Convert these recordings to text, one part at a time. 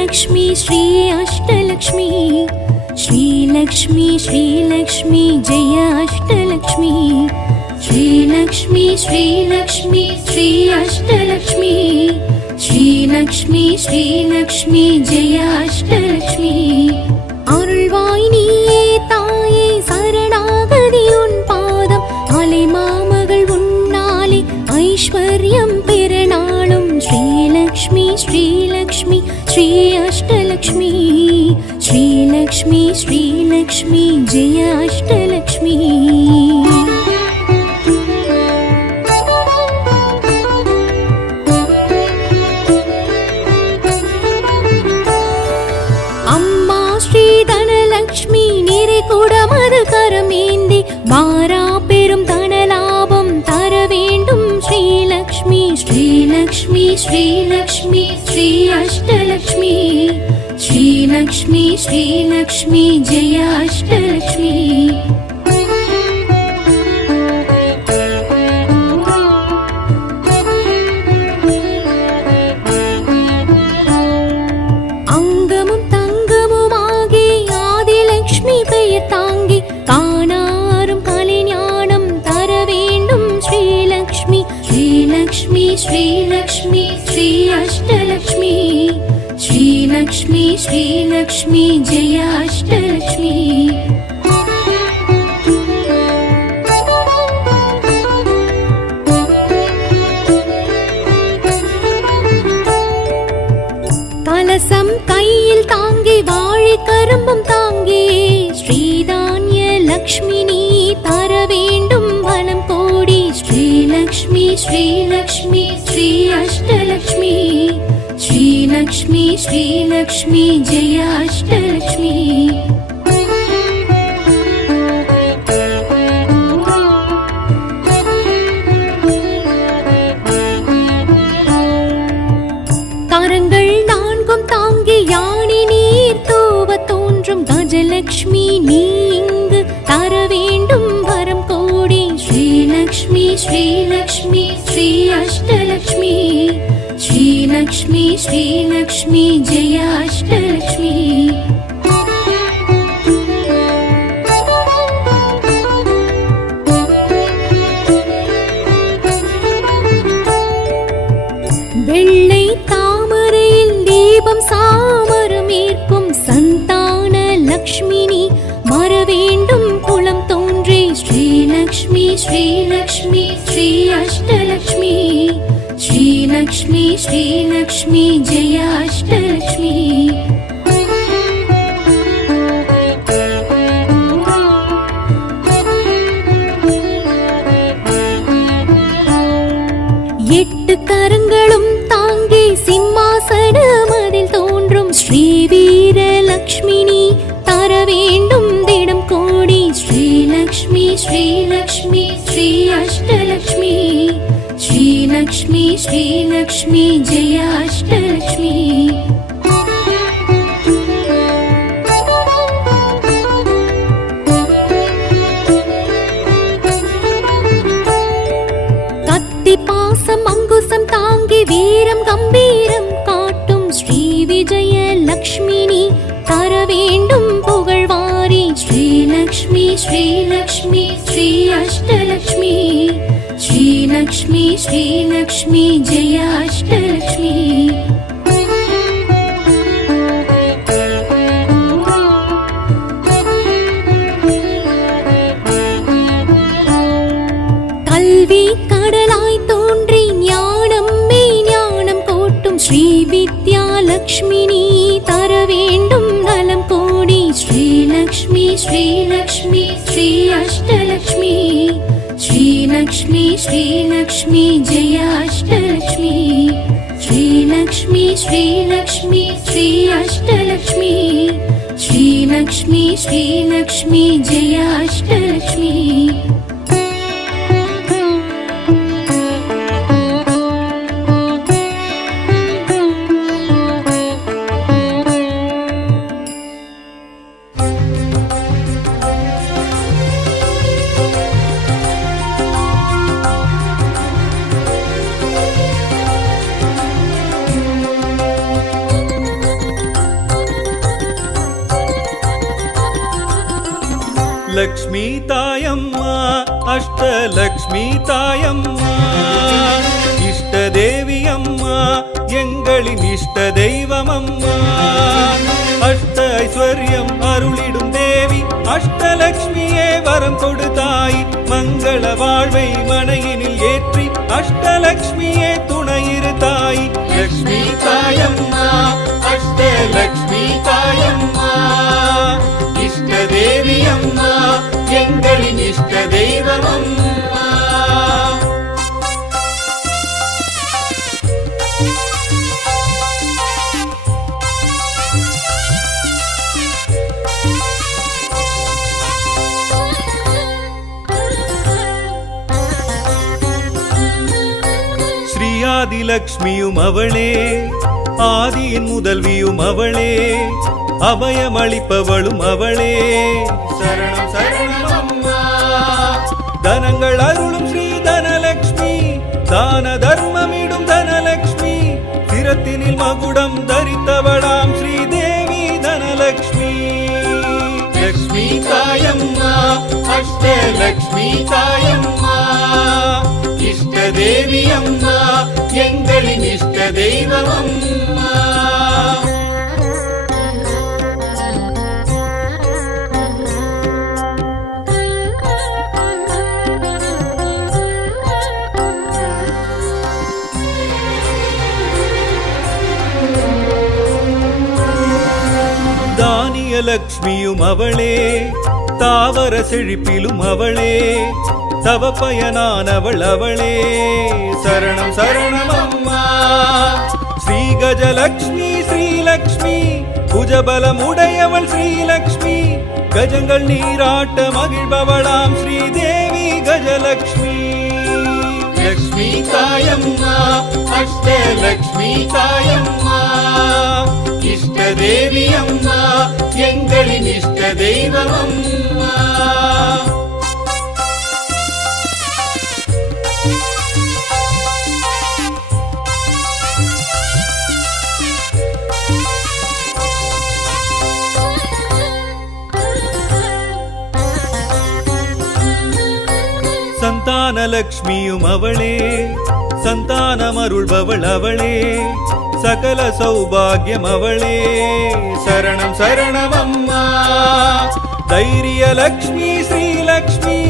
श्रीलक्ष्मी श्री अष्टलक्ष्मी श्रीलक्ष्मी श्रीलक्ष्मी जय अष्टलक्ष्मी श्रीलक्ष्मी श्रीलक्ष्मी श्री अष्टलक्ष्मी श्रीलक्ष्मी श्रीलक्ष्मी जय अष्टलक्ष्मी अरुள்வாய் நீயே தாயே சரணாகதி உன் பாதம் அலை மாமகள் உன்னாலே ஐஸ்வர்யம் பெறநாளும் श्रीलक्ष्मी श्रीलक्ष्मी श्री अष्टलक्ष्मी श्रीलक्ष्मी श्रीलक्ष्मी जय अष्टलक्ष्मी லக்ஷ்மி நீரை கூட மது கரமேந்தி வாரா பெரும் தனலாபம் தர வேண்டும் ஸ்ரீலக்ஷ்மி ஸ்ரீலக்ஷ்மி ஸ்ரீலக்ஷ்மி ஸ்ரீ அஷ்டலக்ஷ்மி ஸ்ரீலக்ஷ்மி ஸ்ரீலக்ஷ்மி ஜெய அஷ்டலக்ஷ்மி தாங்கி காணாரும் கலைஞானம் தர வேண்டும் ஸ்ரீலக்ஷ்மி ஸ்ரீலக்ஷ்மி ஸ்ரீலக்ஷ்மி ஸ்ரீ அஷ்டலக்ஷ்மி ஸ்ரீலக்ஷ்மி ஸ்ரீலக்ஷ்மி ஜெய அஷ்டலக்ஷ்மி கலசம் கையில் தாங்கி வாழை கரும்பும் தாங்கி ஸ்ரீதான்ய லக்ஷ்மி நீ தர வேண்டும் வனம் கோடி ஸ்ரீலக்ஷ்மி ஸ்ரீலக்ஷ்மி ஸ்ரீ அஷ்டலக்ஷ்மி ஸ்ரீலக்ஷ்மி ஸ்ரீலக்ஷ்மி ஜெய அஷ்டலக்ஷ்மி கரங்கள் நான்கும் தாங்கி யானை நீர் தூவ தோன்றும் கஜலக்ஷ்மி நீ இங்கு தர வேண்டும் வரம் கோடி ஸ்ரீலக்ஷ்மி ஸ்ரீலக்ஷ்மி ஸ்ரீ அஷ்டலக்ஷ்மி ஸ்ரீலக்ஷ்மி ஸ்ரீலக்ஷ்மி ஜெய அஷ்டலக்ஷ்மி வெள்ளை தாமரையில் தீபம் சாமரம் ஏற்கும் சந்தான லக்ஷ்மினி மற வேண்டும் குலம் தோன்றி ஸ்ரீலக்ஷ்மி ஸ்ரீலக்ஷ்மி ஸ்ரீ அஷ்டலக்ஷ்மி ஸ்ரீலக்ஷ்மி ஸ்ரீலக்ஷ்மி ஜெய அஷ்டலக்ஷ்மி எட்டு கரங்களும் தாங்கி சிம்மாசனம் அதில் தோன்றும் ஸ்ரீ வீரலக்ஷ்மினி தர வேண்டும் திடம் கோடி ஸ்ரீலக்ஷ்மி ஸ்ரீலக்ஷ்மி ஸ்ரீ அஷ்டலக்ஷ்மி ஸ்ரீலக்ஷ்மி ஸ்ரீலக்ஷ்மி ஜெய அஷ்டலக்ஷ்மி பாசம் அங்குசம் தாங்கி வீரம் கம்பீரம் காட்டும் ஸ்ரீ விஜய லக்ஷ்மினி தர வேண்டும் புகழ்வாரி ஸ்ரீலக்ஷ்மி ஸ்ரீலக்ஷ்மி ஸ்ரீ அஷ்டலக்ஷ்மி ஸ்ரீலக்ஷ்மி ஸ்ரீலக்ஷ்மி ஜெய அஷ்டலக்ஷ்மி கல்வி கடலாய் தோன்றி ஞானம் மெய் ஞானம் கோட்டும் ஸ்ரீ வித்யா லக்ஷ்மினி தர வேண்டும் நலம் கோடி ஸ்ரீலக்ஷ்மி ஸ்ரீலக்ஷ்மி ஸ்ரீ அஷ்டலக்ஷ்மி ஸ்ரீலக்ஷ்மி ஸ்ரீலக்ஷ்மி ஜெய அஷ்டலக்ஷ்மி ஸ்ரீலக்ஷ்மி ஸ்ரீலக்ஷ்மி ஸ்ரீ அஷ்டலக்ஷ்மி ஸ்ரீலக்ஷ்மி ஸ்ரீலக்ஷ்மி ஜெய அஷ்டலக்ஷ்மி லக்ஷ்மி தாயம்மா அஷ்டலக்ஷ்மி தாயம்மா இஷ்ட தேவி அம்மா எங்களின் இஷ்ட தெய்வம் அம்மா அஷ்ட ஐஸ்வர்யம் அருளிடும் தேவி அஷ்டலக்ஷ்மியே வரம் கொடுத்தாய் மங்கள வாழ்வை மனையினில் ஏற்றி அஷ்டலக்ஷ்மியே துணையிரு தாய் லக்ஷ்மி தாயம்மா அஷ்டலக்ஷ்மி தாயம்மா இஷ்ட தேவி அம்மா எங்களின் இஷ்ட தெய்வம் அம்மா ஆதிலக்ஷ்மியும் அவளே ஆதியின் முதல்வியும் அவளே அபயமளிப்பவளும் அவளே சரணம் சரணம் அம்மா தனங்கள் அருளும் ஸ்ரீ தனலக்ஷ்மி தான தர்மமிடும் தனலக்ஷ்மி சிரத்தினில் மகுடம் தரித்தவளாம் ஸ்ரீதேவி தனலக்ஷ்மி லக்ஷ்மி தாயம்மா அஷ்டலக்ஷ்மி தாயம்மா இஷ்ட தேவி அம்மா எங்களின் இஷ்ட தெய்வம் அம்மா தானியலக்ஷ்மியும் அவளே தாவர செழிப்பிலும் அவளே தவ பயனானவள் அவளே சரணம் சரணம் அம்மா ஸ்ரீ கஜலக்ஷ்மி ஸ்ரீலக்ஷ்மி புஜபலமுடையவள் ஸ்ரீலக்ஷ்மி கஜங்கள் நீராட்ட மகிழ்பவளாம் ஸ்ரீதேவி கஜலக்ஷ்மி லக்ஷ்மி தாயம்மா அஷ்டலக்ஷ்மி தாயம்மா இஷ்ட தேவி அம்மா எங்களின் இஷ்ட தெய்வம் அம்மா சந்தானலக்ஷ்மியும் அவளே சந்தானமருள்பவள் அவளே சகல சௌபாகியம் அவளே சரணம் சரணம் அம்மா தைரியலக்ஷ்மி ஸ்ரீலக்ஷ்மி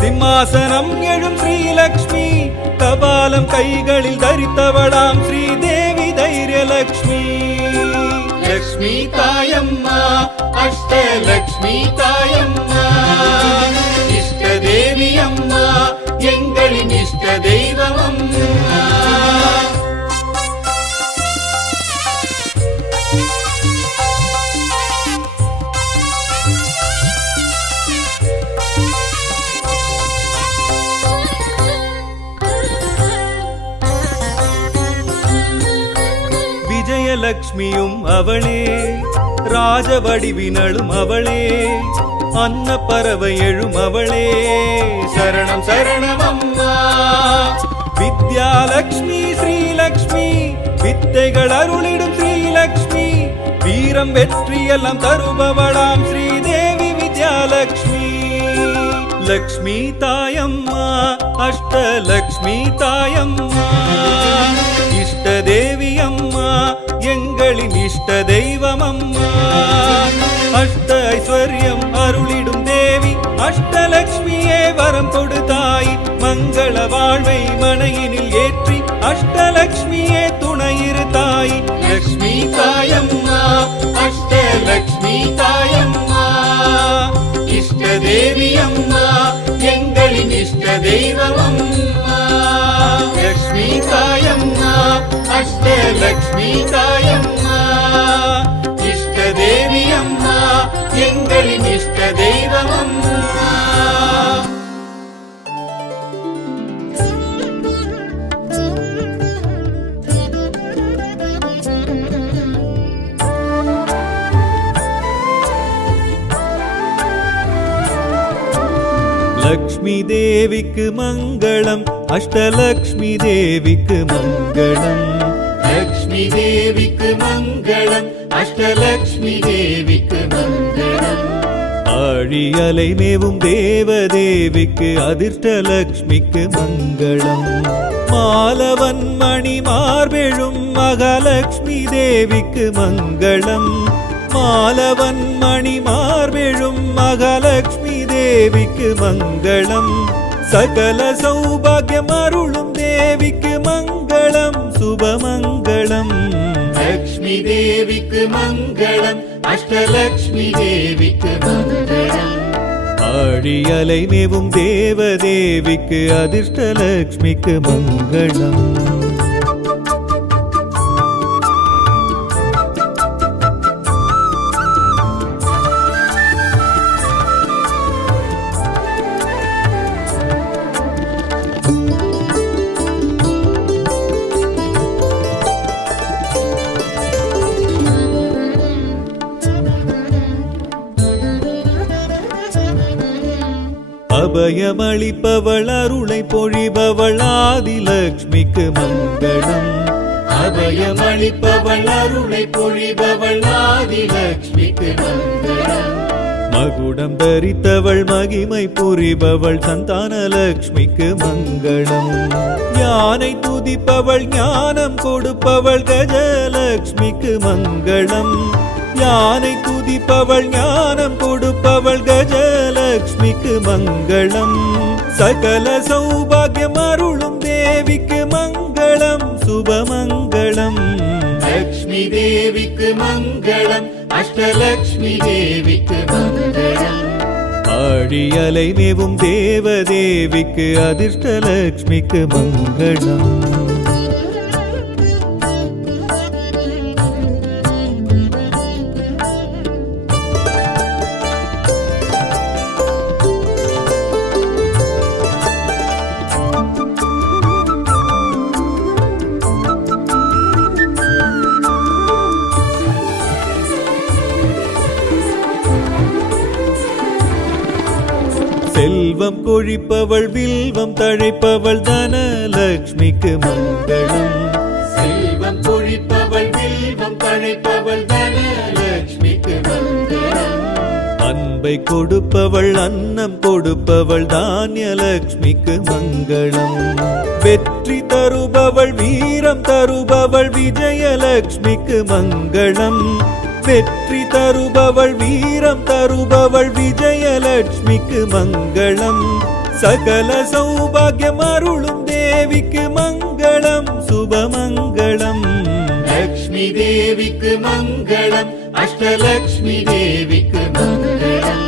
சிம்மாசனம் எழும் ஸ்ரீலக்ஷ்மி கபாலம் கைகளில் தரித்தவளாம் ஸ்ரீதேவி தைரியலக்ஷ்மி லக்ஷ்மி தாயம்மா அஷ்டலக்ஷ்மி தாயம்மா இஷ்ட தேவி அம்மா எங்களின் இஷ்ட தெய்வம் அம்மா விஜயலக்ஷ்மியும் அவளே ராஜவடிவினளும் அவளே அன்ன பறவை எழும் அவளே சரணம் சரணம் அம்மா வித்யாலக்ஷ்மி ஸ்ரீலக்ஷ்மி வித்தைகள் அருளிடும் ஸ்ரீலக்ஷ்மி வீரம் வெற்றியெல்லாம் தருபவளாம் ஸ்ரீதேவி வித்யாலக்ஷ்மி லக்ஷ்மி தாயம்மா அஷ்டலக்ஷ்மி தாயம்மா இஷ்ட தேவி அம்மா எங்களின் இஷ்ட தெய்வம் அம்மா அஷ்ட ஐஸ்வர்யம் அருளிடும் தேவி அஷ்டலக்ஷ்மியே வரம் கொடுத்தாய் மங்கள வாழ்வை மனையினில் ஏற்றி அஷ்டலக்ஷ்மியே துணையிரு தாய் லக்ஷ்மி தாயம்மா அஷ்டலக்ஷ்மி தாயம்மா இஷ்ட தேவி அம்மா எங்களின் இஷ்ட தெய்வம் அம்மா லக்ஷ்மி தாயம்மா அஷ்டலக்ஷ்மி தாயம்மா இஷ்ட தேவி அம்மா எங்களின் இஷ்ட தெய்வம் அம்மா லக்ஷ்மி தேவிக்கு மங்களம் அஷ்டலக்ஷ்மி தேவிக்கு மங்களம் லக்ஷ்மி தேவிக்கு மங்களம் அஷ்டலக்ஷ்மி தேவிக்கு மங்களம் ஆழியலை மேவும் தேவதேவிக்கு அதிர்ஷ்டலக்ஷ்மிக்கு மங்களம். மாலவன் மணி மார்பெழும் மகாலட்சுமி தேவிக்கு மங்களம். மாலவன் மணி மார்பெழும் மகாலட்சுமி தேவிக்கு மங்களம். சகல சௌபாகியம் அருளும் தேவிக்கு மங்களம் சுபமங்களம். லக்ஷ்மி தேவிக்கு மங்களம், அஷ்டலக்ஷ்மி தேவிக்கு மங்களம். ஆழியலை மேவும் தேவதேவிக்கு அதிர்ஷ்டலக்ஷ்மிக்கு மங்களம். அபயமளிப்பவள் அருளை பொழிபவள் ஆதிலக்ஷ்மிக்கு மங்களம். அபயமளிப்பவள் அருளை பொழிபவள் ஆதிலக்ஷ்மிக்கு மங்களம். மகுடம் தரித்தவள் மகிமை புரிபவள் சந்தானலக்ஷ்மிக்கு மங்களம். யானை துதிப்பவள் ஞானம் கொடுப்பவள் கஜலக்ஷ்மிக்கு மங்களம். யானை துதிப்பவள் ஞானம் கொடுப்பவள் கஜலக்ஷ்மிக்கு மங்களம். சகல சௌபாகியம் அருளும் தேவிக்கு மங்களம் சுபமங்களம். லக்ஷ்மி தேவிக்கு மங்களம், அஷ்டலக்ஷ்மி தேவிக்கு மங்களம். ஆழியலை மேவும் தேவதேவிக்கு அதிர்ஷ்டலக்ஷ்மிக்கு மங்களம். செல்வம் கொழிப்பவள் வில்வம் தழைப்பவள் தனலக்ஷ்மிக்கு மங்களம். செல்வம் கொழிப்பவள் வில்வம் தழைப்பவள் தனலக்ஷ்மிக்கு மங்களம். அன்பை கொடுப்பவள் அன்னம் கொடுப்பவள் தானியலக்ஷ்மிக்கு மங்களம். வெற்றி தருபவள் வீரம் தருபவள் விஜயலக்ஷ்மிக்கு மங்களம். வெற்றி தருபவள் வீரம் தருபவள் விஜயலட்சுமிக்கு மங்களம். சகல சௌபாகியம் அருளும் தேவிக்கு மங்களம் சுபமங்களம். லக்ஷ்மி தேவிக்கு மங்களம், அஷ்டலக்ஷ்மி தேவிக்கு மங்களம்.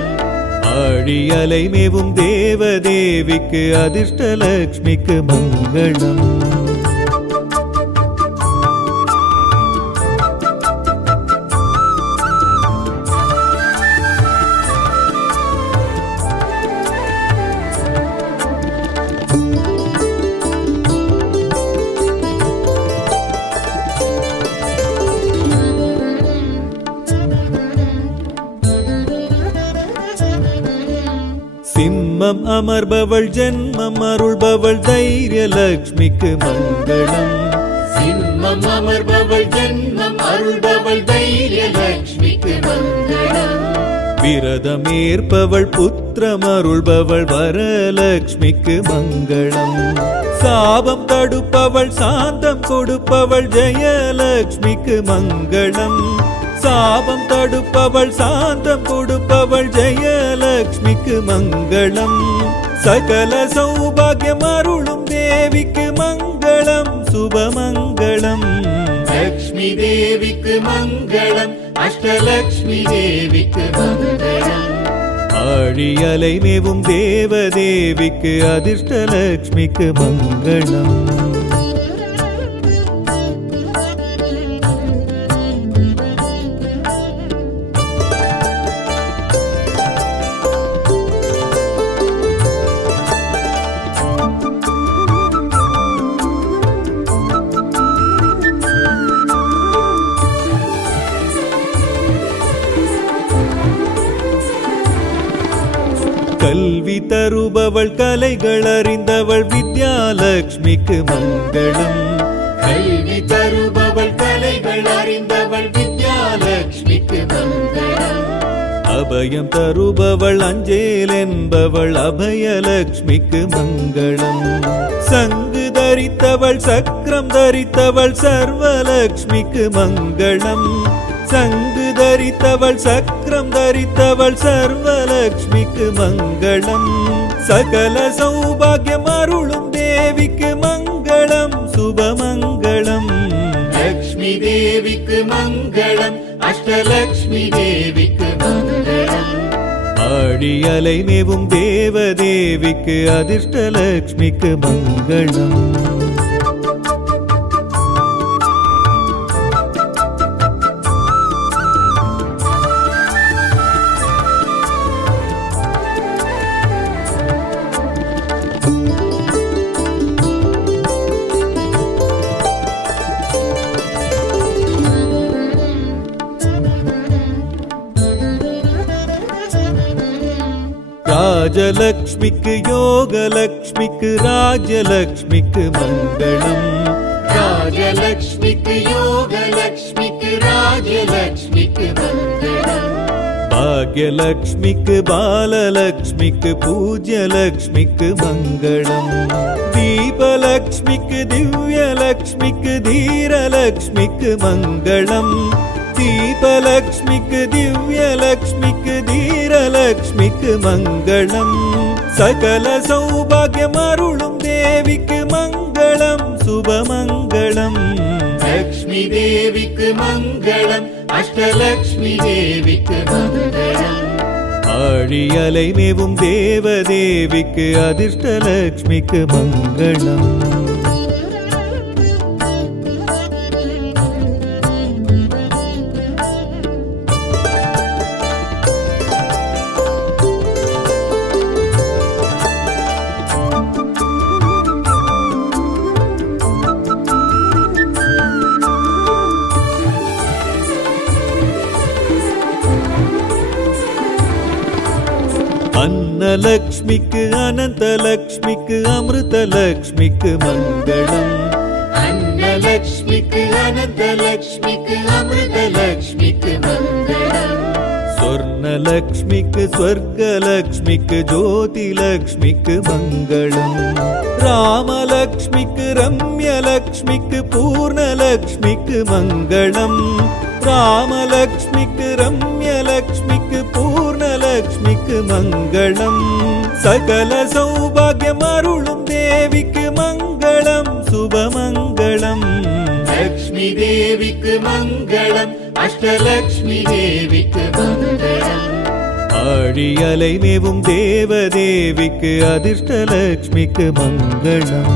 ஆழியலை மேவும் தேவதேவிக்கு அதிர்ஷ்டலக்ஷ்மிக்கு மங்களம். சிம்மம் அமர்பவள் ஜென்மம் அருள்பவள் தைரியலக்ஷ்மிக்கு மங்களம். சிம்மம் அமர்பவள் ஜென்மம் அருள்பவள் தைரியலக்ஷ்மிக்கு மங்களம். விரதம் ஏற்பவள் புத்திரம் அருள்பவள் வரலக்ஷ்மிக்கு மங்களம். சாபம் தடுப்பவள் சாந்தம் கொடுப்பவள் ஜெயலக்ஷ்மிக்கு மங்களம். சாபம் தடுப்பவள் சாந்தம் கொடுப்பவள் ஜெயலக்ஷ்மிக்கு மங்களம். சகல சௌபாகியம் அருளும் தேவிக்கு மங்களம் சுபமங்களம். லக்ஷ்மி தேவிக்கு மங்களம், அஷ்டலக்ஷ்மி தேவிக்கு மங்களம். ஆழியலை மேவும் தேவதேவிக்கு அதிர்ஷ்டலக்ஷ்மிக்கு மங்களம். கல்வி தருபவள் கலைகள் அறிந்தவள் வித்யாலக்ஷ்மிக்கு மங்களம். கல்வி தருபவள் கலைகள் அறிந்தவள் வித்யாலக்ஷ்மிக்கு மங்களம். அபயம் தருபவள் அஞ்சேல் என்பவள் அபயலக்ஷ்மிக்கு மங்களம். சங்கு தரித்தவள் சக்கரம் தரித்தவள் சர்வலக்ஷ்மிக்கு மங்களம். சங்கு தரித்தவள் சக்கரம் தரித்தவள் சர்வலக்ஷ்மிக்கு மங்களம். சகல சௌபாகியம் அருளும் தேவிக்கு மங்களம் சுபமங்களம். லக்ஷ்மி தேவிக்கு மங்களம், அஷ்டலக்ஷ்மி தேவிக்கு மங்களம். ஆழி அலைமேவும் தேவதேவிக்கு அதிர்ஷ்டலக்ஷ்மிக்கு மங்களம். ராஜலக்ஷ்மிக்கு யோகலக்ஷ்மிக்கு ராஜலக்ஷ்மிக்கு மங்களம். ராஜலக்ஷ்மிக்கு யோகலக்ஷ்மிக்கு ராஜலக்ஷ்மிக்கு மங்களம். பாக்யலக்ஷ்மிக்கு பாலலக்ஷ்மிக்கு பூஜ்யலக்ஷ்மிக்கு மங்களம். தீபலக்ஷ்மிக்கு திவ்யலக்ஷ்மிக்கு தீரலக்ஷ்மிக்கு மங்களம். தீபலக்ஷ்மிக்கு திவ்யலக்ஷ்மிக்கு தீரலக்ஷ்மிக்கு மங்களம். சகல சௌபாகியம் அருளும் தேவிக்கு மங்களம் சுபமங்களம். லக்ஷ்மி தேவிக்கு மங்களம், அஷ்டலக்ஷ்மி தேவிக்கு மங்களம். ஆழி அலைமேவும் தேவதேவிக்கு அதிர்ஷ்டலக்ஷ்மிக்கு மங்களம். அன்னலக்ஷ்மிக்கு அனந்தலக்ஷ்மிக்கு அமிர்தலக்ஷ்மிக்கு மங்களம். அன்னலக்ஷ்மிக்கு அனந்தலக்ஷ்மிக்கு அமிர்தலக்ஷ்மிக்கு மங்களம். சொர்ணலக்ஷ்மிக்கு ஸ்வர்கலக்ஷ்மிக்கு ஜோதிலக்ஷ்மிக்கு மங்களம். ராமலக்ஷ்மிக்கு ரம்யலக்ஷ்மிக்கு பூர்ணலக்ஷ்மிக்கு மங்களம். ராமலக்ஷ்மிக்கு ரம்யலக்ஷ்மிக்கு பூர்ணலக்ஷ்மிக்கு மங்களம். சகல சௌபாகியம் அருளும் தேவிக்கு மங்களம் சுபமங்களம். லக்ஷ்மி தேவிக்கு மங்களம், அஷ்டலக்ஷ்மி தேவிக்கு மங்களம். ஆழி அலைமேவும் தேவதேவிக்கு அதிர்ஷ்டலக்ஷ்மிக்கு மங்களம்.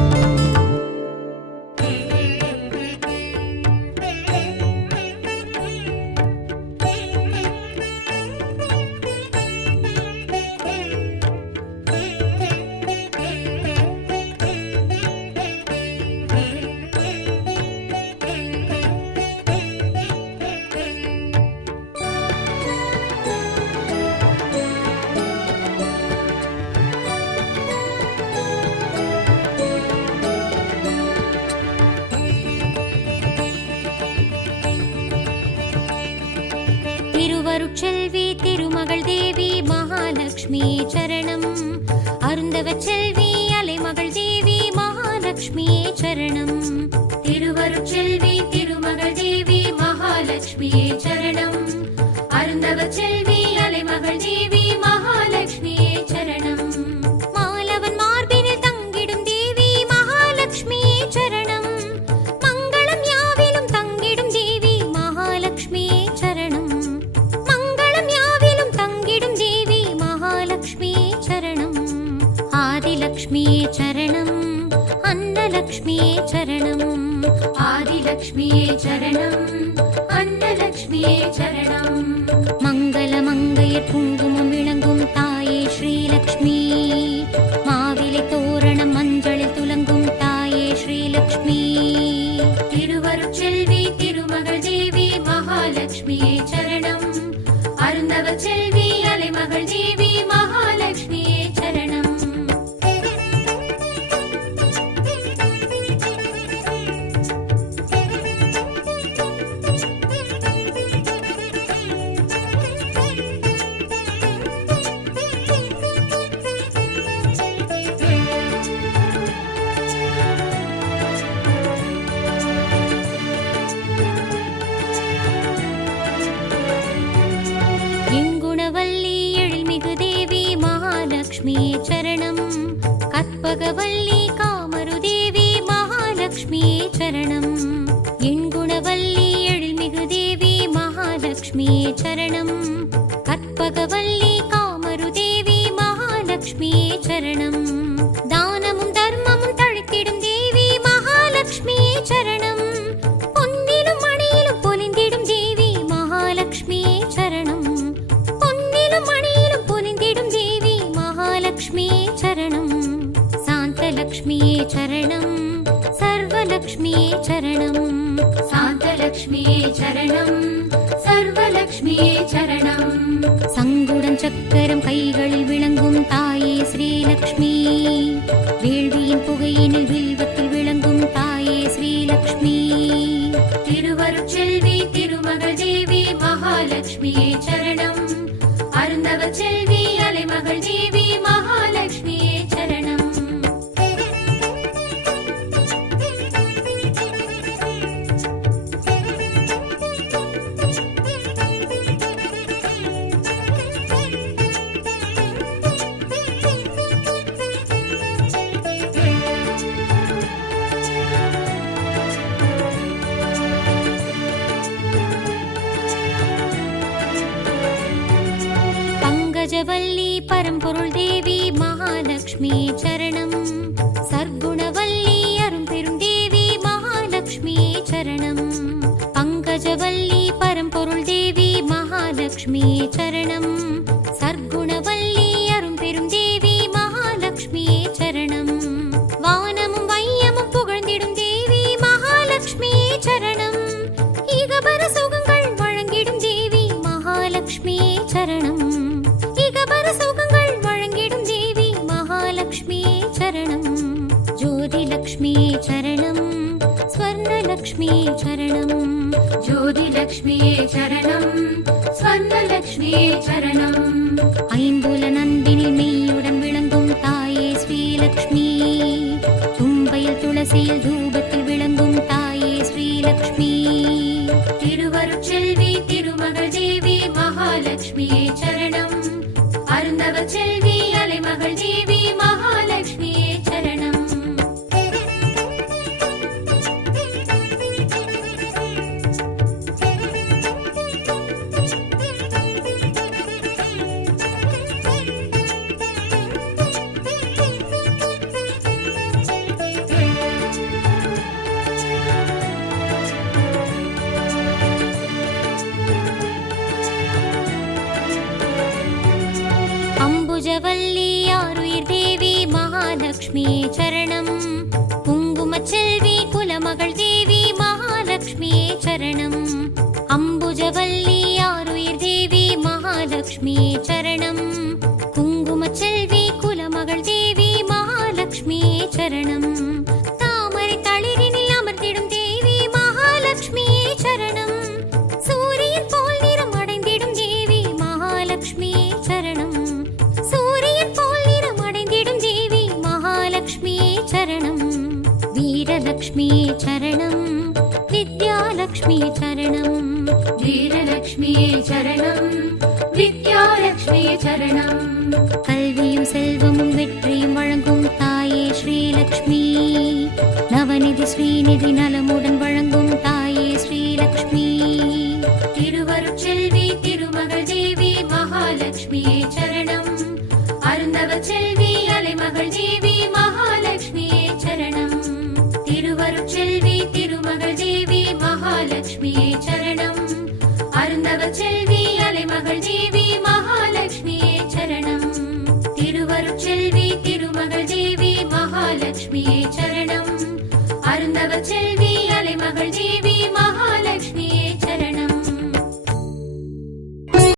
திருவருட்செல்வி திருமகள் தேவி மகாலட்சுமி சரணம். அருந்தவ செல்வி அலைமகள் தேவி மகாலட்சுமி சரணம். திருவருட்செல்வி திருமகள் தேவி மகாலட்சுமி சரணம். அருந்தவ செல்வி அலைமகள் தேவி மகாலட்சுமி சரணம். மாலவன் மார்பினில் தங்கிடும் தேவி மகாலட்சுமி சரணம். மங்களம் யாவிலும் தங்கிடும் தேவி மகாலட்சுமி சரணம். மங்களம் யாவிலும் தங்கிடும் தேவி மகாலட்சுமி சரணம். ஆதிலக்ஷ்மி சரணம். அன்னலக்ஷ்மி சரணம். ஆதிலக்ஷ்மி சரணம். அன்னலக்ஷ்மி சரணம். மங்கள மங்கையர் குங்குமம் விளங்கும் தாயே ஸ்ரீலக்ஷ்மி. மாவிலை தோரணம் மஞ்சளில் துலங்கும் தாயே ஸ்ரீலக்ஷ்மி. திருவருட்செல்வி திருமகள் தேவி மகாலட்சுமி சரணம். அருந்தவ செல்வி அலைமகள் தேவி மகாலட்சுமி சரணம். மகாலட்சுமியே சரணம். கற்பகவல்லி காமருதேவி மகாலட்சுமியே சரணம். எண்குணவல்லி எழில்மிகு தேவி மகாலட்சுமியே சரணம். கற்பகவல்லி காமருதேவி மகாலட்சுமியே சரணம். தானமும் தர்மமும் தழைத்திடும் தேவி மகாலட்சுமியே சரணம். பொன்னிலும் மணியிலும் பொலிந்திடும் தேவி மகாலட்சுமியே சரணம். பொன்னிலும் மணியிலும் பொலிந்திடும் தேவி மகாலட்சுமியே சரணம். சாந்தலட்சுமியே சரணம். சர்வலட்சுமியே சரணம். சாந்தலட்சுமியே சரணம். சர்வலட்சுமியே சரணம். சங்குடன் சக்கரம் கைகளில் விளங்கும் தாயே ஸ்ரீலக்ஷ்மி. வேள்வியின் புகையினில் வில்வத்தில் விளங்கும் தாயே ஸ்ரீலக்ஷ்மி. திருவருட்செல்வி திருமகள் தேவி மகாலட்சுமியே சரணம். அருந்தவ செல்வி அலைமகள் தேவி மகாலட்சுமியே சரணம். பங்கஜவல்லி பரம்பொருள் தேவி மகாலட்சுமியே சரணம். சர்க்குணவல்லி அரும்பெரும் தேவி மகாலட்சுமியே சரணம். பங்கஜவல்லி பரம்பொருள் தேவி மகாலட்சுமியே சரணம். சர்க்குணவல்லி அரும்பெரும் தேவி மகாலட்சுமியே சரணம். வானமும் வையமும் புகழ்ந்திடும் தேவி மகாலட்சுமியே சரணம். இகபர சுகங்கள் வழங்கிடும் தேவி மகாலட்சுமியே சரணம். இகபர சுகங்கள் வழங்கிடும் தேவி மகாலட்சுமியே சரணம். ஜோதிலக்ஷ்மியே சரணம். ஸ்வர்ணலக்ஷ்மியே சரணம். ஜோதிலக்ஷ்மியே சரணம். ஸ்வர்ணலக்ஷ்மியே சரணம். ஐம்புல நந்தினில் மெய்யுடன் விளங்கும் தாயே ஸ்ரீலக்ஷ்மி. தும்பையில் துளசியில் தூபத்தில் விளங்கும் தாயே ஸ்ரீலக்ஷ்மி. திருவருட்செல்வி திருமகள் தேவி மகாலட்சுமியே சரணம். அருந்தவ செல்வி அலைமகள் தேவி மகாலட்சுமியே சரணம். அம்புஜவல்லி ஆருயிர் தேவி மகாலட்சுமியே சரணம். குங்குமச்செல்வி குலமகள் தேவி மகாலட்சுமியே சரணம். அம்புஜவல்லி ஆருயிர் தேவி மகாலட்சுமியே சரணம். குங்குமச்செல்வி குலமகள் தேவி மகாலட்சுமியே சரணம். தாமரை தளிரினில் அமர்ந்திடும் தேவி மகாலட்சுமியே சரணம். சூரியன் போல் நிறம் அடைந்திடும் தேவி மகாலட்சுமியே சரணம். சூரியன் போல் நிறம் அடைந்திடும் தேவி மகாலட்சுமியே சரணம். வீரலக்ஷ்மியே சரணம். வித்யாலக்ஷ்மியே சரணம். வீரலக்ஷ்மியே சரணம். வித்யாலக்ஷ்மியே சரணம். கல்வியும் செல்வமும் வெற்றியும் வழங்கும் தாயே ஸ்ரீலக்ஷ்மி. நவநிதி ஸ்ரீநிதி நலமுடன் வழங்கும் தாயே ஸ்ரீலக்ஷ்மி. திருவருட்செல்வி திருமகள் தேவி மகாலட்சுமியே